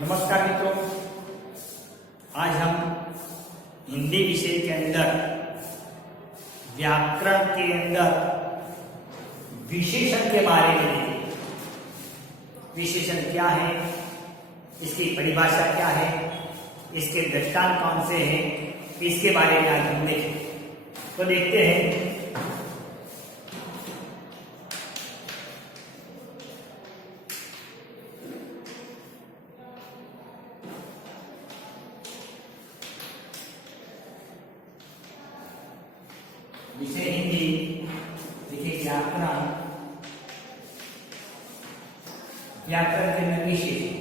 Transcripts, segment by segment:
नमस्कार मित्रों, आज हम हिंदी विषय के अंदर व्याकरण के अंदर विशेषण के बारे में देखेंगे। विशेषण क्या है, इसकी परिभाषा क्या है, इसके दृष्टांत कौन से हैं, इसके बारे में आज हम देखेंगे। तो देखते हैं। विषय हिंदी, देखिए व्याकरण, व्याकरण के अंदर विशेषण।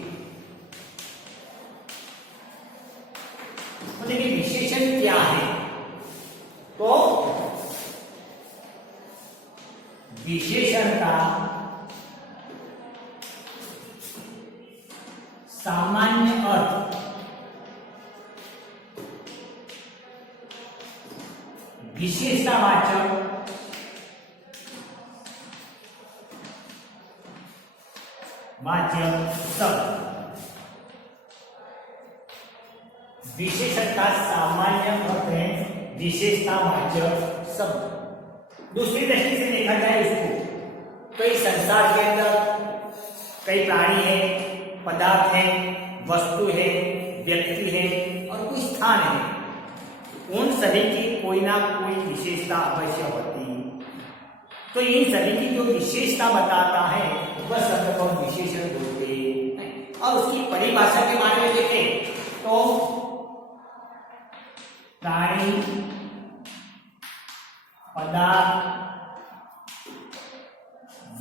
तो देखिए विशेषण क्या है, तो विशेषण का सामान्य अर्थ विशेषतावाचक वाचक शब्द। विशेषण का सामान्य अर्थ है विशेषतावाचक शब्द। दूसरी दृष्टि से देखा जाए इसको, कई संसार के अंदर कई प्राणी है, पदार्थ है, वस्तु है, व्यक्ति है और कोई स्थान है। उन सभी की कोई ना कोई विशेषता अवश्य होती है। तो इन सभी की जो विशेषता बताता है वह शब्द को विशेषण बोलते हैं। और उसकी परिभाषा के बारे में देखें तो प्राणी, पदार्थ,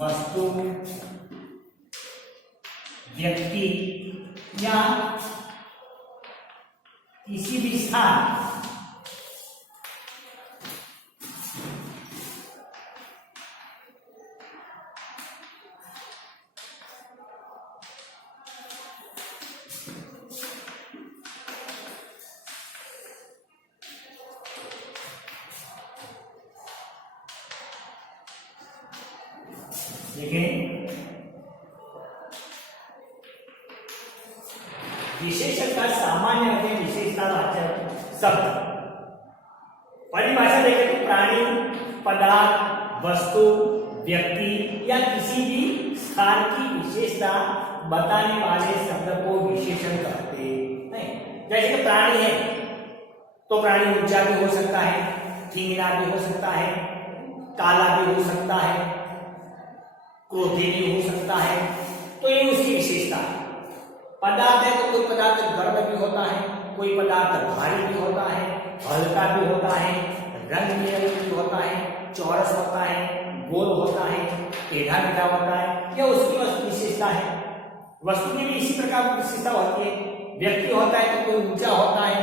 वस्तु, व्यक्ति या किसी भी स्थान देखें। विशेषण का सामान्य अर्थ है विशेषतावाचक शब्द। परिभाषा देखें तो प्राणी, पदार्थ, वस्तु, व्यक्ति या किसी भी स्थान की विशेषता बताने वाले शब्द को विशेषण कहते हैं। जैसे कि प्राणी है तो प्राणी ऊंचा भी हो सकता है, ठिंगना भी हो सकता है, काला भी हो सकता है, क्रोधी भी हो सकता है। तो ये उसकी विशेषता है। पदार्थ है तो कोई पदार्थ गर्म भी होता है, कोई पदार्थ भारी भी होता है, हल्का भी होता है, रंग बिरंगी भी होता है, चौरस होता है, गोल होता है, टेढ़ा मेढ़ा होता है। यह उसकी विशेषता है। वस्तु की भी इसी प्रकार की विशेषता होती है। व्यक्ति होता है तो कोई ऊंचा होता है,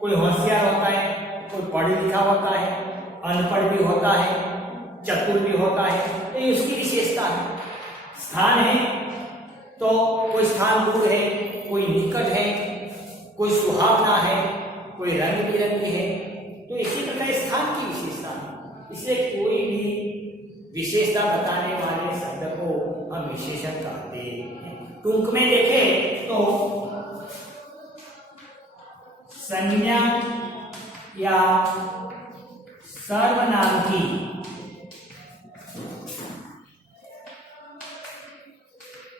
कोई होशियार होता है, कोई पढ़ा लिखा होता है, अनपढ़ भी होता है, चतुर भी होता है। ये उसकी विशेषता है। स्थान है तो कोई स्थान दूर है, कोई निकट है, कोई सुहावना है, कोई रंग बिरंगी है। तो इसी प्रकार स्थान की विशेषता है। इसलिए कोई भी विशेषता बताने वाले शब्द को हम विशेषण कहते हैं। टूंक में देखें तो संज्ञा या सर्वनाम की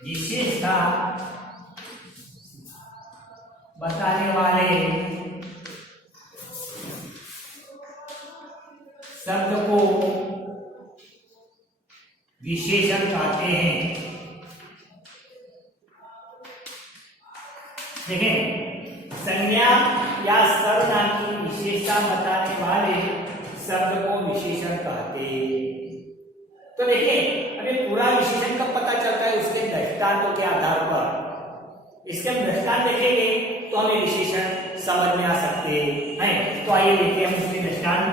विशेषता बताने वाले शब्द को विशेषण कहते हैं। देखें, संज्ञा या सर्वनाम की विशेषता बताने वाले शब्द को विशेषण कहते हैं। तो देखिए, अभी पूरा विशेषण कब पता चलता है, उसके दृष्टांतों के आधार पर। इसके हम दृष्टांत देखेंगे तो हमें विशेषण समझ में आ सकते हैं। तो आइए देखिए हम इसके दृष्टांत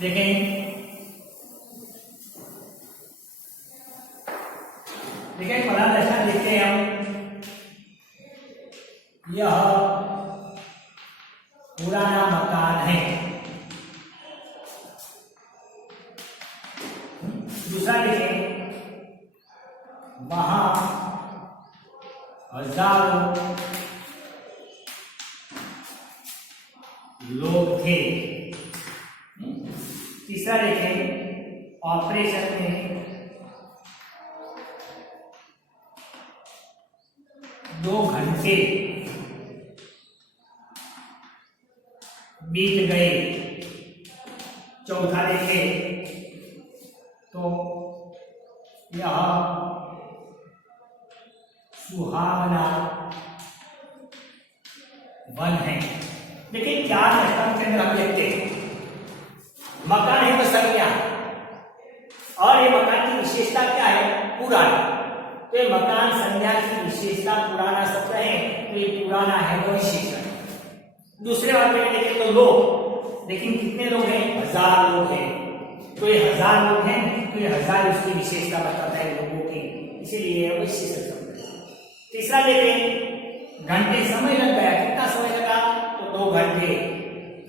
देखें। पहला दृष्टांत देखते हैं हम। यह पुराना मकान है। दूसरा देखें, वहां हजारों लोग थे। तीसरा देखें, ऑपरेशन में 2 घंटे बीत गए। चौथा देखें तो यह सुहावना वन है। देखिए 4 स्तंभ के अंदर हम देखते हैं मकान है तो संज्ञा, और ये मकान की विशेषता क्या है? पुराना। तो ये मकान संज्ञा की विशेषता पुराना शब्द है, तो ये पुराना है वो विशेषण। दूसरे बात में देखें तो लोग, लेकिन कितने लोग हैं? 1000 लोग हैं। तो ये 1000 लोग हैं, तो ये 1000 उसकी विशेषता बताता है लोगों की, इसीलिए विशेषण शब्द है। तीसरा देखें, घंटे समय लग गया। कितना समय लगा? तो 2 घंटे।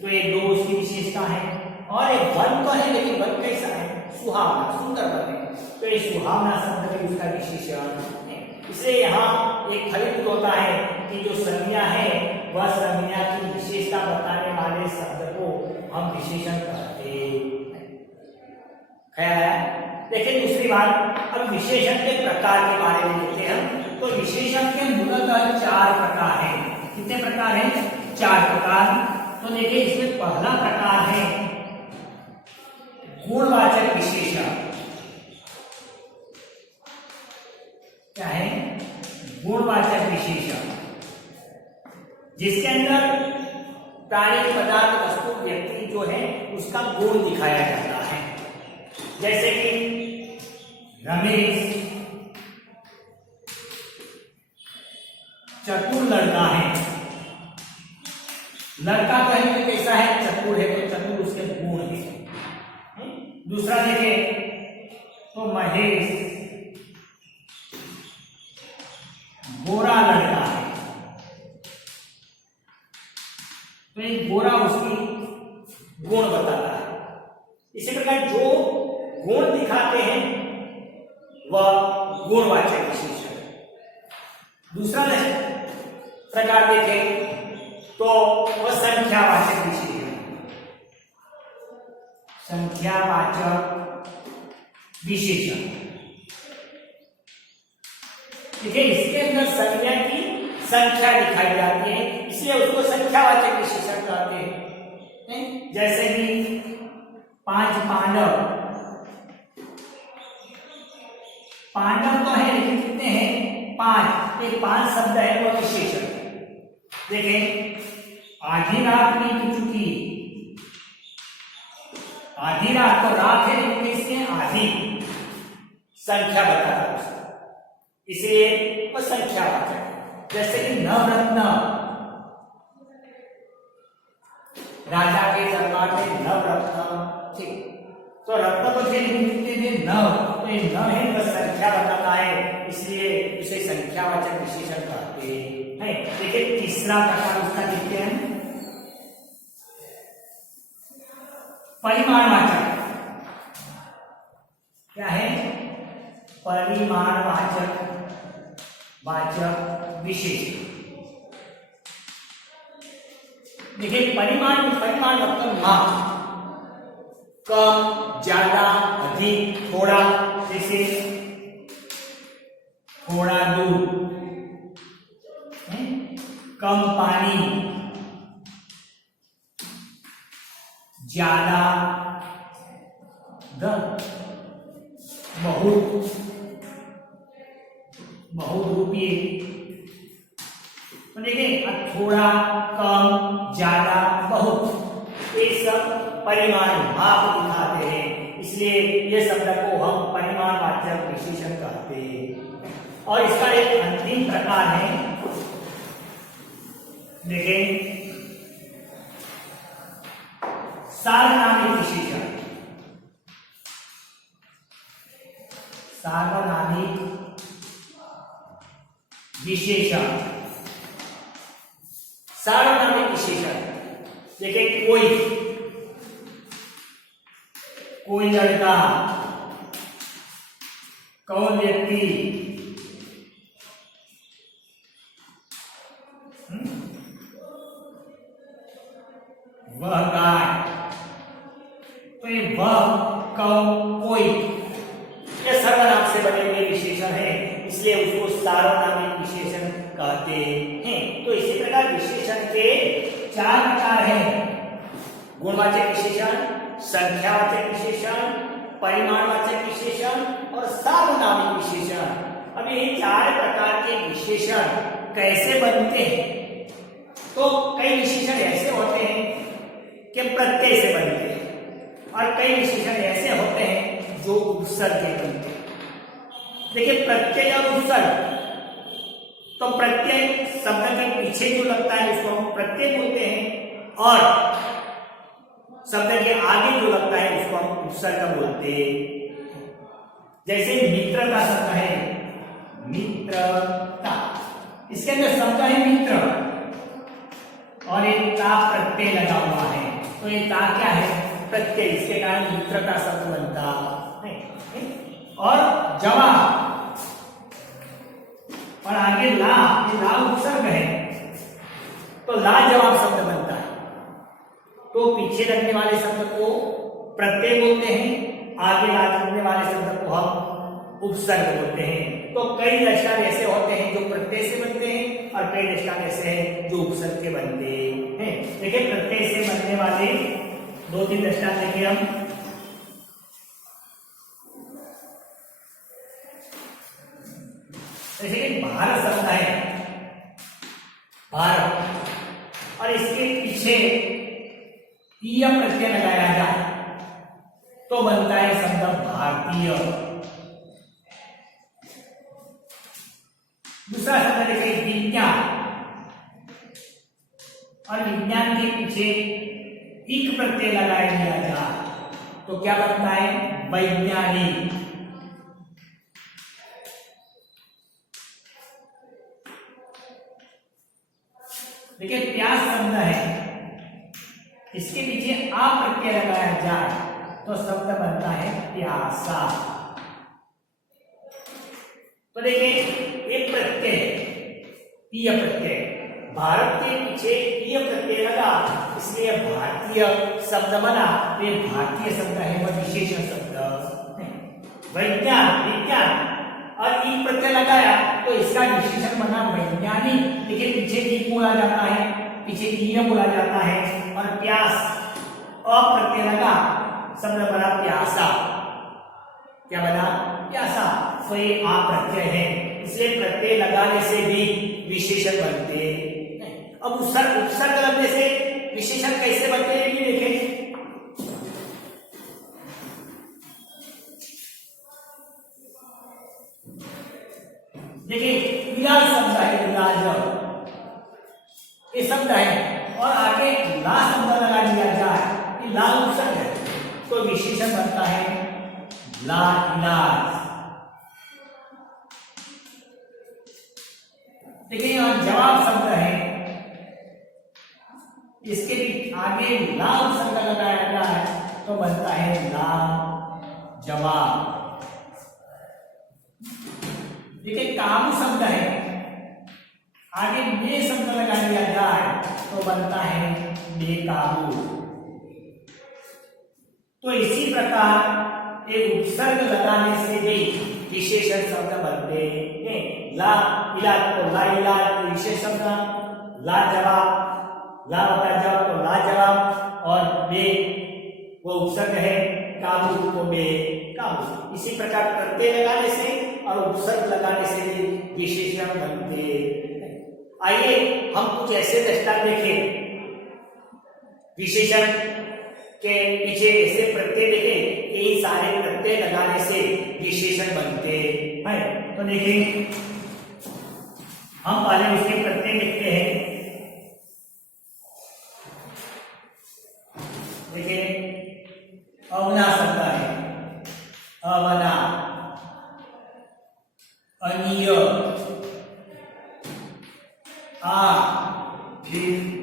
तो ये 2 उसकी विशेषता है। और एक वन तो है, लेकिन वन कैसा है? सुहावना, सुंदर वन है। तो ये सुहावना शब्द भी उसका विशेषण है। इसलिए यहाँ एक फलित होता है कि जो संज्ञा है वह संज्ञा की विशेषता बताने वाले शब्द को हम विशेषण कहते हैं। ख्याल है? देखिए दूसरी बात, अब विशेषण के प्रकार के बारे में देखते हैं। तो विशेषण के मूलतः 4 प्रकार हैं। कितने प्रकार हैं? 4 प्रकार। तो देखिए इसमें पहला प्रकार है गुणवाचक विशेषण। क्या है? गुणवाचक विशेषण, जिसके अंदर प्राणी, पदार्थ, वस्तु, व्यक्ति जो है उसका गुण दिखाया जाता है। जैसे कि रमेश चतुर लड़का है। लड़का कहेंगे कैसा है? चतुर है, तो चतुर उसके गुण है। दूसरा देखें तो महेश गोरा लड़का है। तो एक गोरा उसकी गुण बताता है। इसी प्रकार जो गुण दिखाते हैं वह गुणवाचक विशेषण है। दूसरा प्रकार देखें तो वह संख्यावाचक विशेषण, संख्यावाचक विशेषण। देखिए इसके अंदर संज्ञा की संख्या दिखाई जाती है, इसलिए उसको संख्यावाचक विशेषण कहते हैं। जैसे कि 5 पांडव, पांडव तो है लेकिन कितने हैं? 5। ये 5 शब्द है वो विशेषण। देखें आधी रात बीत चुकी, आधी रात तो रात है लेकिन इसमें आधी संख्या बताता है उसको, इसलिए वो संख्यावाचक है। जैसे कि नवरत्न, राजा के दरबार में नवरत्न, ठीक, तो रत्न तो थे लेकिन कितने थे? 9। तो ये 9 है तो संख्या बताता है, इसलिए इसे संख्यावाचक विशेषण कहते हैं। देखिए तीसरा प्रकार उसका देखते हैं परिमाणवाचक। क्या है? परिमाणवाचक विशेषण। देखिए परिमाण मतलब माप, कम, ज्यादा, अधिक, थोड़ा। जैसे थोड़ा दूध, कम पानी, ज्यादा बहुत रुपये। तो देखिए थोड़ा, कम, ज्यादा, बहुत, ये सब परिमाण माप दिखाते हैं, इसलिए ये शब्द को हम परिमाणवाचक विशेषण कहते हैं। और इसका एक अंतिम प्रकार है, देखिए सार्वनामिक विशेषण। सार्वनामिक विशेषण, सार्वनामिक विशेषण। देखिए कोई लड़का, कौन व्यक्ति, इसलिए उसको सार्वनामिक विशेषण कहते हैं। तो इसी प्रकार विशेषण के 4 प्रकार हैं: गुणवाचक विशेषण, संख्यावाचक विशेषण, परिमाणवाचक विशेषण और सार्वनामिक विशेषण। अब ये 4 प्रकार के विशेषण कैसे बनते हैं? तो कई विशेषण ऐसे होते हैं कि प्रत्यय से बनते हैं और कई विशेषण ऐसे होते हैं जो उपसर्ग के बनते हैं। देखिए, प्रत्यय और उपसर्ग, तो प्रत्यय शब्द के पीछे जो लगता है उसको हम प्रत्यय बोलते हैं और शब्द के आगे जो लगता है उसको हम उपसर्ग बोलते हैं। जैसे मित्रता शब्द है, मित्रता, इसके अंदर शब्द है मित्र और एक ता प्रत्यय लगा हुआ है, तो ये ता क्या है? प्रत्यय, इसके कारण मित्रता शब्द बनता है। और जवाब और आगे ला, ये ला उपसर्ग है, तो लाजवाब शब्द बनता है। तो पीछे लगने वाले शब्द को प्रत्यय बोलते हैं, आगे लगने वाले शब्द को हम उपसर्ग बोलते हैं। तो कई दृष्टांत ऐसे होते हैं जो प्रत्यय से बनते हैं और कई दृष्टांत ऐसे हैं जो उपसर्ग के बनते हैं। देखिए, प्रत्यय से बनने वाले 2-3 दृष्टांत देखिए हम। जैसे कि भारत शब्द है, भारत, और इसके पीछे ईय प्रत्यय लगाया जाए तो बनता है शब्द भारतीय। दूसरा शब्द देखिए विज्ञान, और विज्ञान के पीछे इक प्रत्यय लगाया दिया जाए तो क्या बनता है? वैज्ञानिक। देखिए, प्यास शब्द है, इसके पीछे आ प्रत्यय लगाया जाए तो शब्द बनता है प्यासा। तो देखिए, एक प्रत्यय ईय प्रत्यय, भारत के पीछे ईय प्रत्यय लगा, इसलिए भारतीय शब्द बना। ये भारतीय शब्द है, वह विशेषण शब्द। वैज्ञान, विज्ञान, और ई प्रत्यय लगाया तो इसका विशेषण बना वैज्ञानिक। देखिए, पीछे ई बोला जाता है, पीछे ईय बोला जाता है, और प्यास अप्रत्यय लगा, शब्द बना प्यासा। क्या बना? प्यासा। तो ये आ प्रत्यय है, इसलिए प्रत्यय लगाने से भी विशेषण बनते हैं। अब उपसर्ग लगने से विशेषण कैसे बनते हैं ये देखें। देखिए, विलास शब्द है, विलास ये शब्द है, और आगे ला शब्द लगा दिया जाए, ये ला उपसर्ग है, तो विशेषण बनता है ला इलाज। देखिए, यहाँ जवाब शब्द है, इसके भी आगे ला उपसर्ग लगाया जाए तो बनता है ला जवाब। देखिए, काबू शब्द है, आगे बे शब्द लगा दिया जाए तो बनता है बेकाबू। तो इसी प्रकार एक उपसर्ग लगाने से भी विशेषण शब्द बनते हैं। ला इलाज को ला इलाज विशेष शब्द, ला जवाब, ला होता जवाब तो ला जवाब, और बे वो उपसर्ग है, काबू को बे काबू। इसी प्रकार प्रत्यय लगाने से और उपसर्ग लगाने से भी विशेषण बनते हैं। आइए हम कुछ ऐसे दृष्टांत देखें, विशेषण के पीछे ऐसे प्रत्यय देखें कि इन सारे प्रत्यय लगाने से विशेषण बनते हैं। तो देखिए, हम पहले उसके प्रत्यय लिखते हैं। देखिए, अवना शब्द है, अवना, अनीय, फिर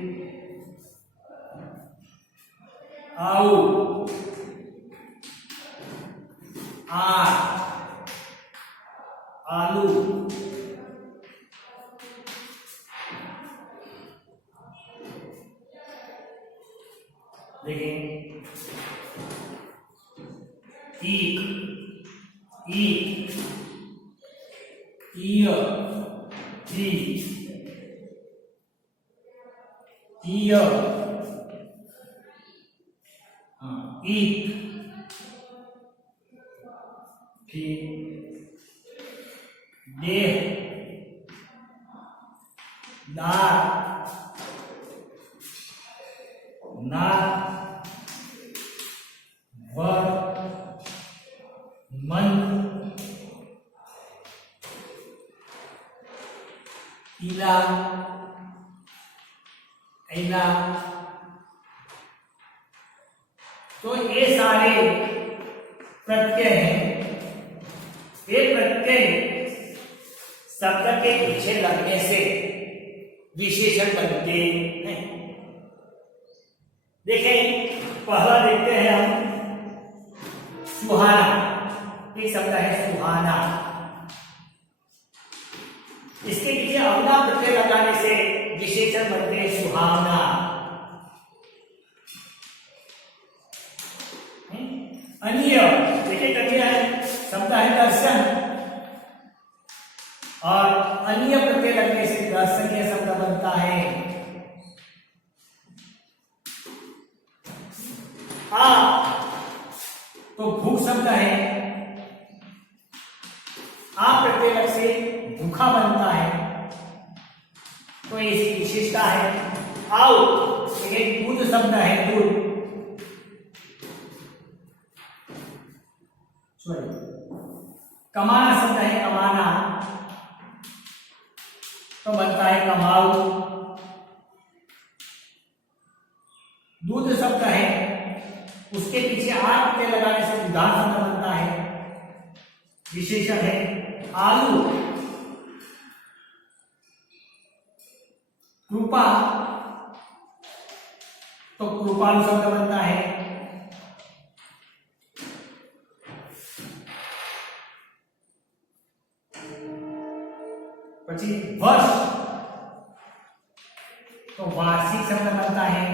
आओ, आलू, देखिए, ईक, ईय, ई, ईय, ईक, देह, दार, नाक, वर, मन, इला, ऐला। तो ये सारे प्रत्यय हैं। ये प्रत्यय शब्द के पीछे लगने से विशेषण बनते हैं। देखें, पहला देखते हैं हम सुहाना। एक शब्द है सुहाना। इसके पीछे अपना प्रत्यय लगाने से विशेषण बनते हैं सुहावना। अन्य, देखिए अन्य है शब्द है दर्शन, और अन्य प्रत्यय लगने से दर्शनीय शब्द बनता है। आ, तो भूख शब्द है, आ प्रत्यय लग से भूखा बनता है, तो इसकी विशेषता है। आओ, एक दूध शब्द है, दूध। कमाना शब्द है, कमाना, तो बनता है कमाऊ। दूध शब्द है, उसके पीछे आ प्रत्यय लगाने से उदार शब्द बनता है, विशेषण है। आलू, कृपा, तो कृपालु शब्द बनता है। पची वर्ष, तो वार्षिक शब्द बनता है।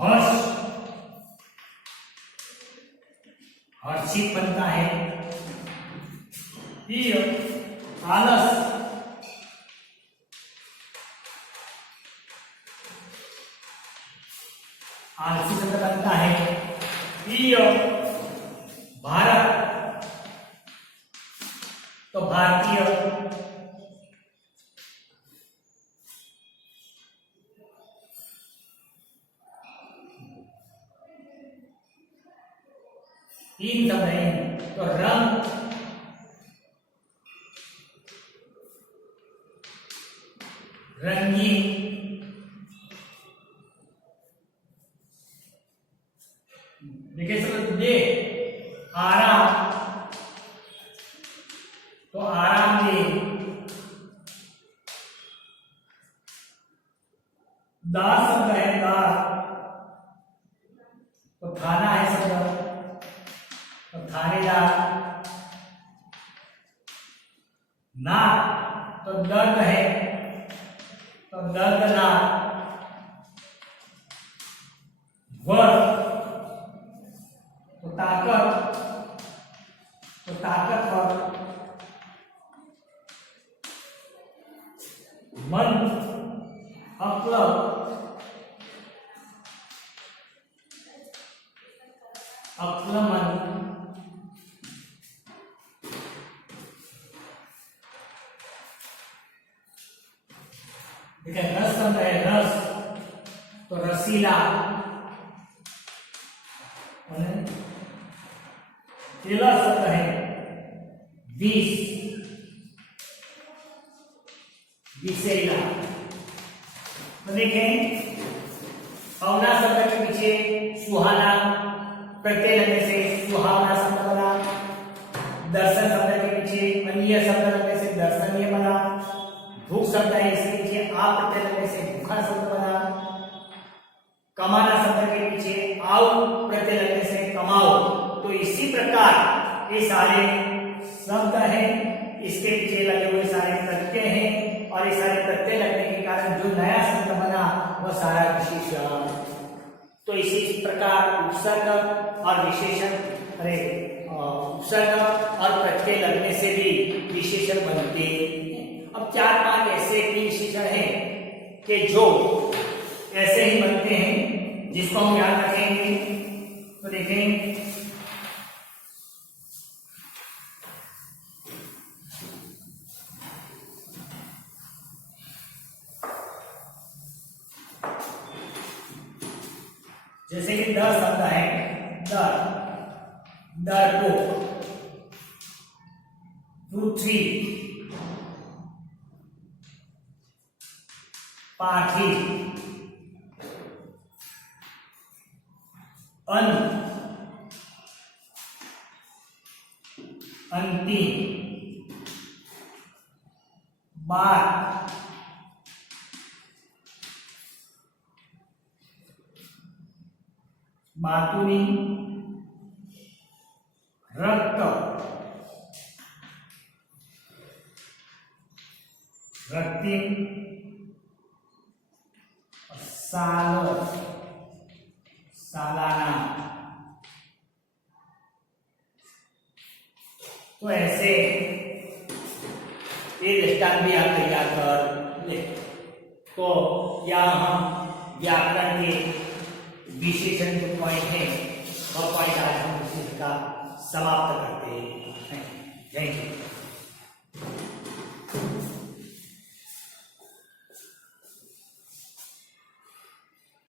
हर्ष, हर्षित बनता है। आलस, आलसी शब्द बनता है। भारत, तो भारतीय। तीन शब्द हैं, तो रंग, रंगीन, देखिए सब ये आराम, तो आरामदेह। दार शब्द है, दार, तो थाना है शब्द, तो थानेदार। ना, तो दर्द है, तो दर्दनाक। वर, तो ताकत, तो ताकतवर। मन, अक्ल, अक्लमन। देखिए रस शब्द है, रस, तो रसीला। केला शब्द है, विष, विषैला। तो देखें, अवना शब्द के पीछे सुहाना प्रत्यय लगने से सुहावना शब्द बना। दर्शन शब्द के पीछे अन्य शब्द लगने से दर्शनीय बना। भूख शब्द है, इसके पीछे आ प्रत्यय लगने से भूखा शब्द बना। कमाना शब्द के पीछे आओ प्रत्यय लगने से कमाओ। तो इसी प्रकार ये सारे शब्द हैं, इसके पीछे लगे हुए सारे प्रत्यय हैं, और ये सारे प्रत्यय लगने के कारण जो नया शब्द बना वह सारा विशेषण। तो इसी प्रकार उपसर्ग और विशेषण, उपसर्ग और प्रत्यय लगने से भी विशेषण बनते हैं। अब 4-5 ऐसे भी विशेषण हैं कि जो ऐसे ही बनते हैं जिसको हम याद रखेंगे। तो देखें, जैसे कि द शब्द है, डरपोक, पृथ्वी, पाठी, अंतिम, बात, मातुरी, रक्त, रक्तिम, साल, सालाना। तो ऐसे ये दृष्टांत भी आप तैयार कर ले। तो यहाँ हम व्याकरण के विशेषण जो पॉइंट है वह पॉइंट आज हम इसी का समाप्त करते हैं। Thank you.